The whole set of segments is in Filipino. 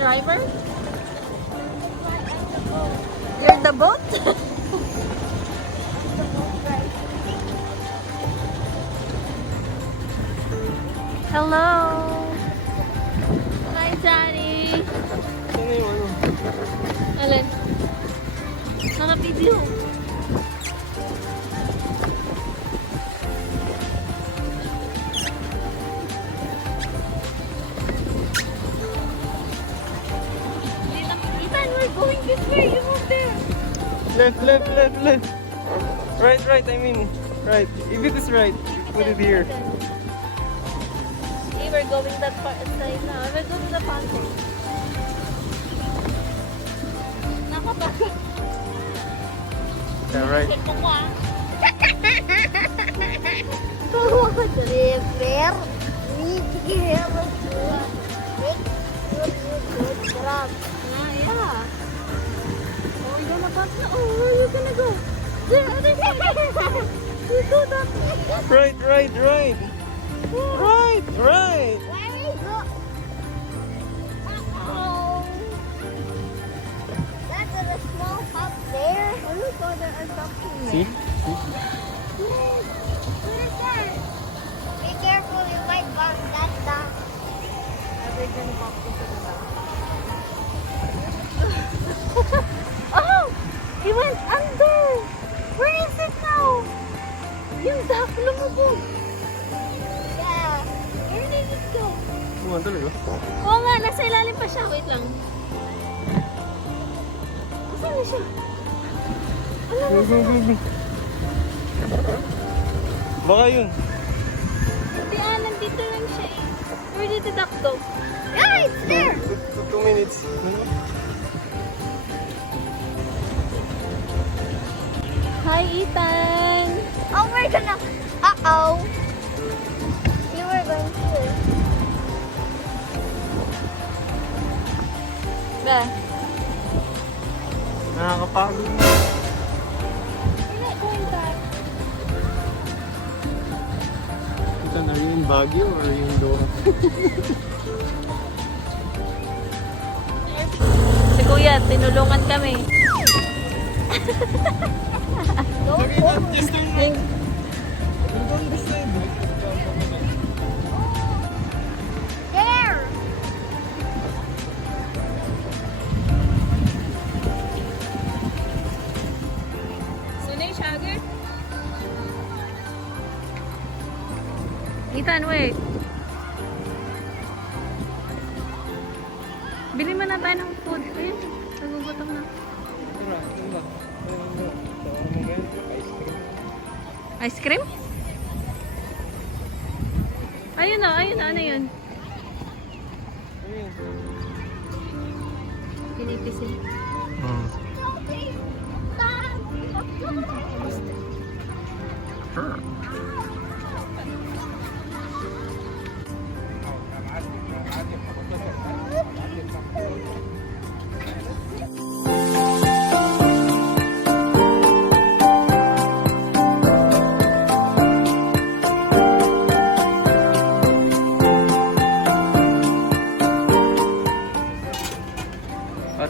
driver? You're the boat? Hello! Hi, Daddy! Ano yung ano? Alin? Naka-video. Ethan, we're going this way. You move there. Left, left, left, left. Right, right, I mean. Right. If it is right, put it here. Okay, we're going that part side now. We're going to the fountain. Nakapagod. Yeah, right. Check mo ko ah. Yeah. Oh, you're gonna bump na. Oh, where are you gonna go? There, other side. You go that way. Right, right, right. Right, right. Where we go? Uh-oh. That's a small hop there. Oh, look, oh, there are something See? there. Yes. What is that? Be careful, you might bump that down. We're gonna bump into the down. Oh! He went under! Where is it now? Yung duck lumubog. Yeah. Where did it go? Buwan talaga. Oo nga, nasa ilalim pa siya. Wait lang. Saan na siya? Wala na siya. Baka yun. Hindi nandito lang siya eh. Where did the duck go? Yeah, it's there! 2 minutes. Hi, Ethan! Oh, we're gonna... Uh-oh! You were going to... Ba? Nakakapagod. We're not going back. Ito na yung Villagio or yung Doha? Si Kuya, tinulungan kami. Just turn right. We're going this side. There! Saan yung sugar? Ethan, wait. Bili mo na tayo ng food. Ayun, nagugutom na. Ice cream? Ayun na, ano yun? Pinipisin.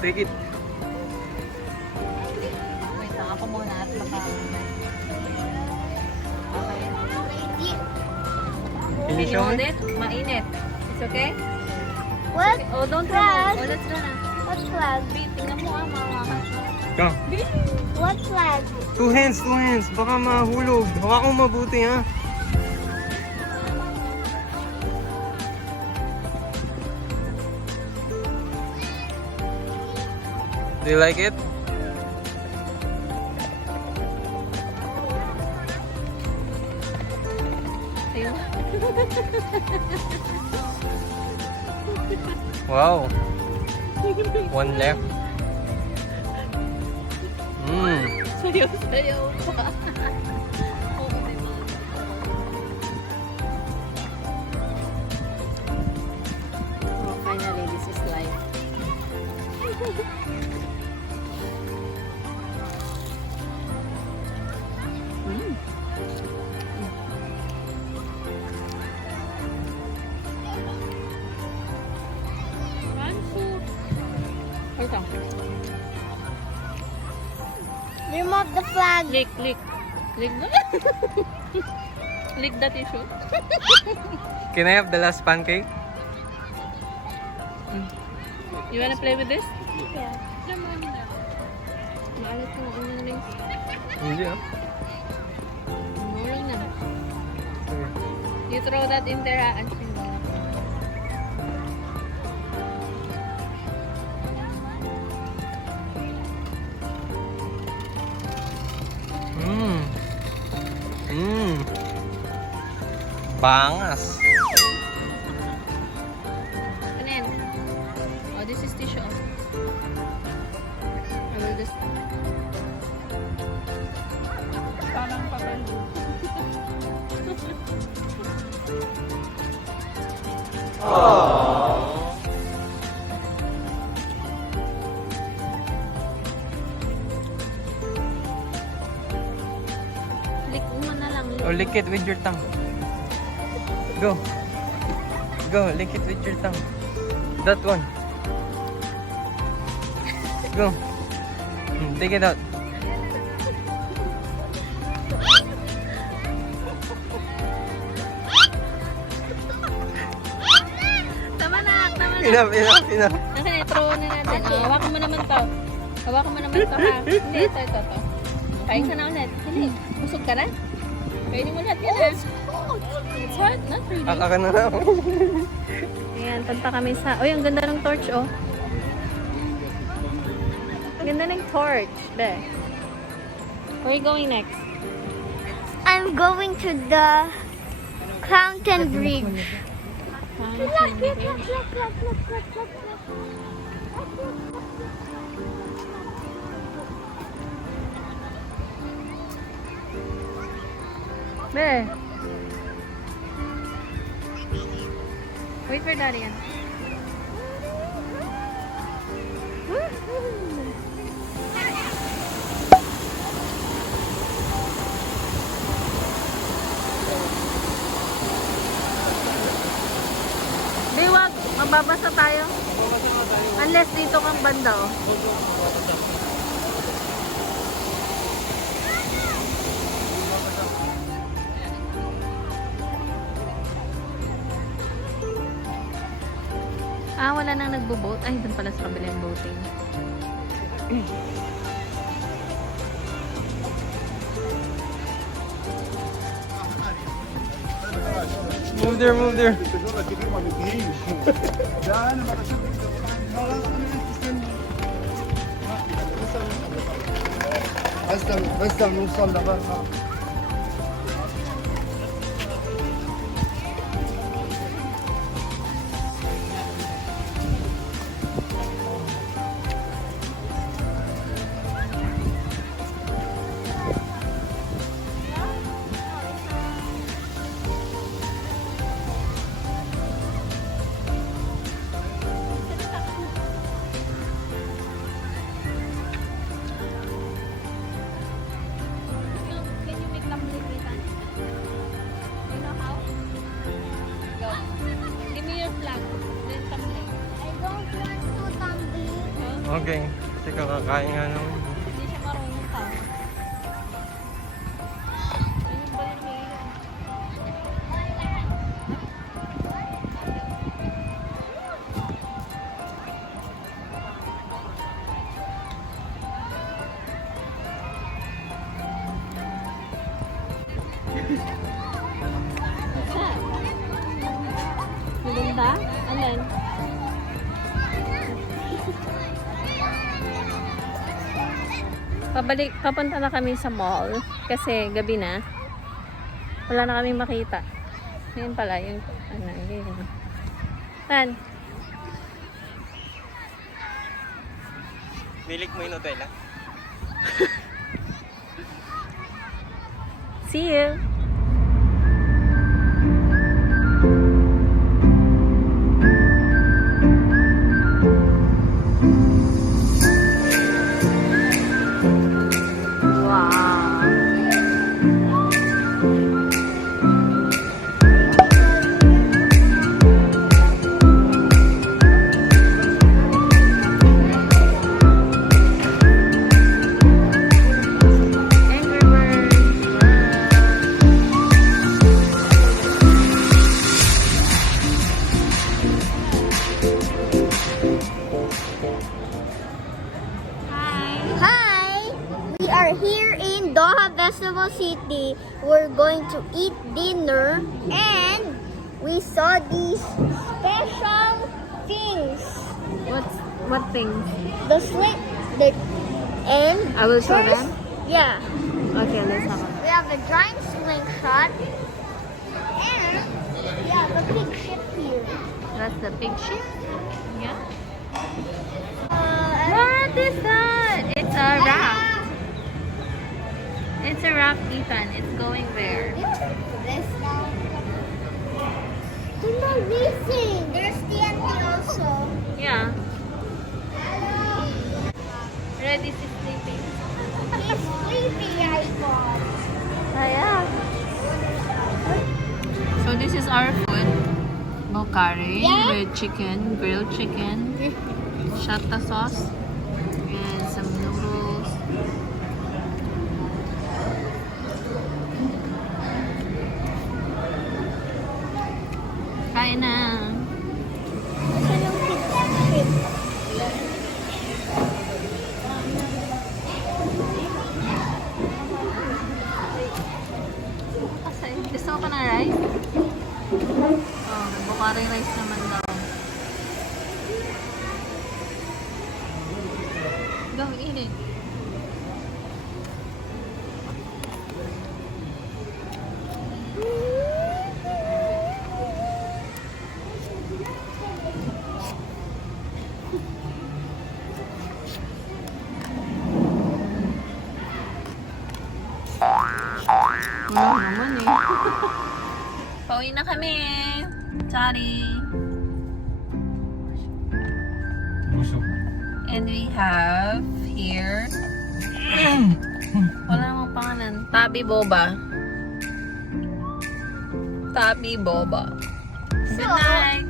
Take it. Wait, ako muna at baka... Okay. Can you show me? It? Mainit. It's okay? What Okay. Oh, don't flag? remove. Oh, let's go na. What flag? Tingnan mo mama. Come. What flag? 2 hands, 2 hands. Baka mahulog. Hawakan mo mabuti ha. Do you like it? Ayun. Wow. 1 left. Sayaw-sayaw pa. Oh, finally, this is life. Ito. Remove the flag. Lick. Lick na. Lick the tissue. Can I have the last pancake? You wanna play with this? Yeah. Maalat ko na unang rings. Hindi ah. Mulang na. You throw that in there, Anshin. Bangas. Ano yan? Oh, this is tissue. I will just... Parang papel. Lick mo na lang. Oh, lick it with your tongue. Go. Go, lick it with your tongue. That one. Go. Take it out. Tama na. Enough. Akin, throw na natin. Oh, hawakan mo naman to. Hawakan mo naman to, ha? Hindi, ito. Kain ka na ulit. Hindi, busog ka na? Kainin mo lahat yan, ha? It's hot, not really. Aka na lang. Ayan, punta kami sa... Uy, ang ganda ng torch, oh. Ang ganda ng torch. Be. Where are you going next? I'm going to the Fountain Bridge. Be. Wait for Daddy yan. Be, wag. Mababasa tayo. Unless dito kang banda, oh. Ah, wala nang nagbo-boat. Ay, doon pala sa kabila yung boating. Move there. بس نوصل لبرا. Okay. Kasi kakakain nga naman. Hindi siya marunong pa. Ayun ba yung may What's that? Maganda? Alin? Papunta na kami sa mall kasi gabi na. Wala na kaming makita. Ngayon pala yung ano, Tan. Nilik mo yung Nutella? See you. are here in Doha Festival City. We're going to eat dinner and we saw these special things. What things? The sling, and I will show first- them. Yeah. Okay, let's have a We have a giant slingshot and we have a big ship here. That's the big ship. Yeah. And What is that? It's a raft. It's a raft, Ethan. It's going where? this now. They're not racing. There's TNT also. Yeah. Ready to sleeping. He's sleepy, I thought. Yeah. So this is our food. Curry Yeah. with chicken, grilled chicken, shatta sauce, and some noodles. Kain na. Kasi, gusto mo pa ng rice? Oh, Bukhari rice naman daw. Go, eat it. Wala naman eh. Pauwi na kami. Sorry. And we have here wala namang pangalan. Tabi Boba. Tabi Boba. Good night.